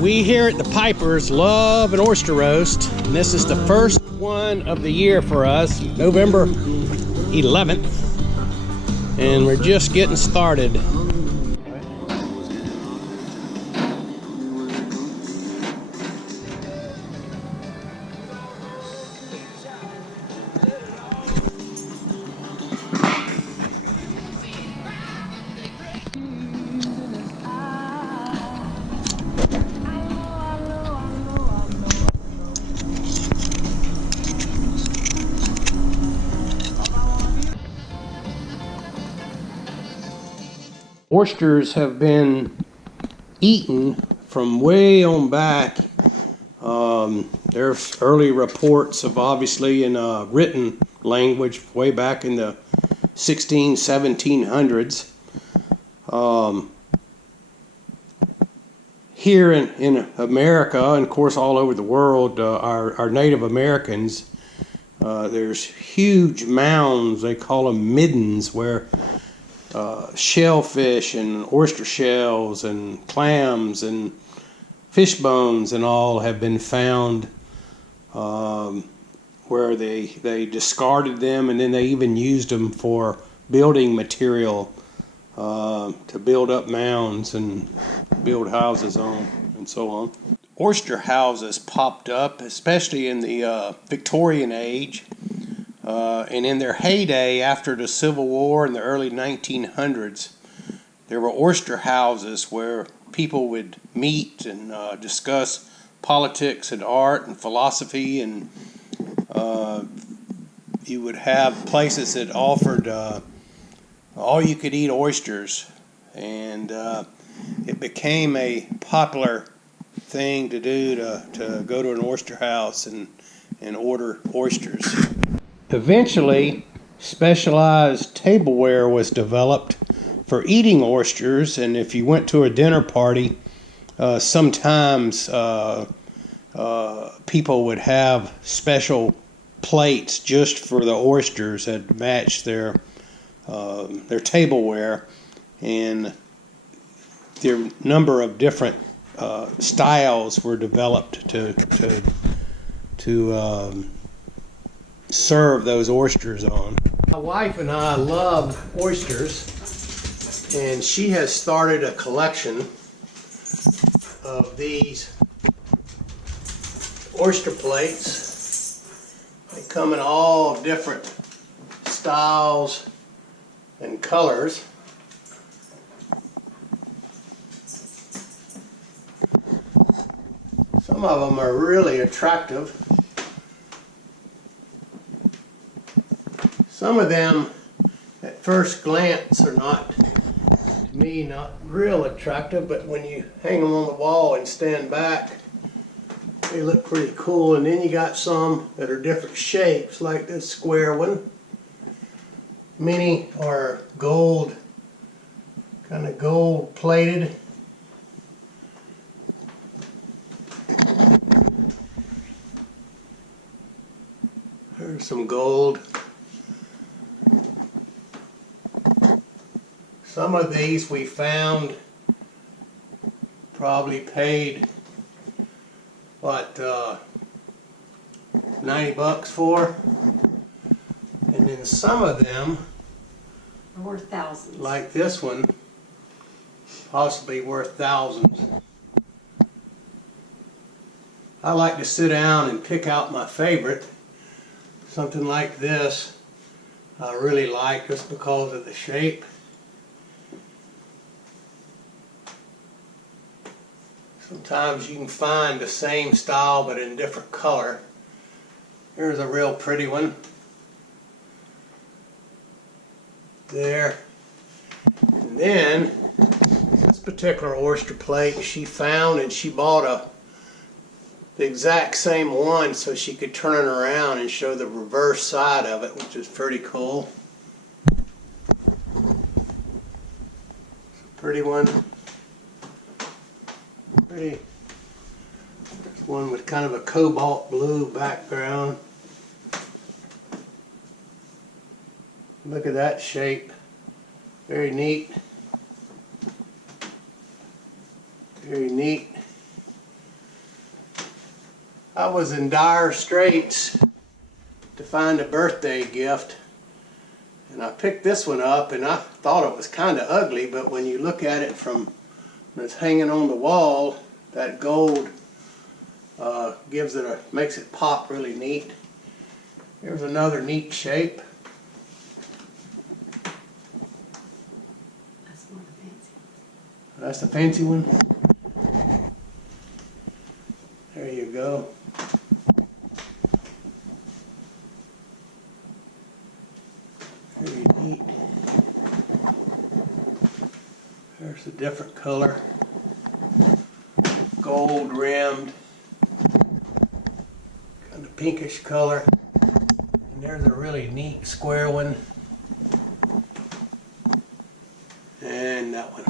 We here at the Pipers love an oyster roast, and this is the first one of the year for us, November 11th, and we're just getting started. Oysters have been eaten from way on back. There's early reports of, obviously, in written language way back in the 1700s. Here in America, and of course all over the world, our Native Americans, there's huge mounds, they call them middens, where shellfish and oyster shells and clams and fish bones and all have been found, where they discarded them, and then they even used them for building material, to build up mounds and build houses on and so on. Oyster houses popped up, especially in the Victorian age. And in their heyday after the Civil War in the early 1900s, there were oyster houses where people would meet and discuss politics and art and philosophy, and you would have places that offered all-you-could-eat oysters, and it became a popular thing to do to go to an oyster house and order oysters. Eventually, specialized tableware was developed for eating oysters, and if you went to a dinner party, sometimes people would have special plates just for the oysters that matched their tableware, and their number of different styles were developed to serve those oysters on. My wife and I love oysters, and she has started a collection of these oyster plates. They come in all different styles and colors. Some of them are really attractive. Some of them, at first glance, are not, to me, not real attractive, but when you hang them on the wall and stand back, they look pretty cool. And then you got some that are different shapes, like this square one. Many are gold, kind of gold plated. There's some gold. Some of these we found probably paid, what, 90 bucks for. And then some of them are worth thousands. Like this one, possibly worth thousands. I like to sit down and pick out my favorite. Something like this I really like just because of the shape. Sometimes you can find the same style but in different color. Here's a real pretty one. There. And then this particular oyster plate she found, and she bought the exact same one so she could turn it around and show the reverse side of it, which is pretty cool. It's a pretty one. Pretty. There's one with kind of a cobalt blue background. Look at that shape. Very neat. Very neat. I was in dire straits to find a birthday gift, and I picked this one up, and I thought it was kind of ugly, but when you look at it from when it's hanging on the wall, that gold makes it pop really neat. Here's another neat shape. That's one of the fancy ones. That's the fancy one. There you go. Very neat. There's a different color. Gold rimmed. Kind of pinkish color. And there's a really neat square one. And that one.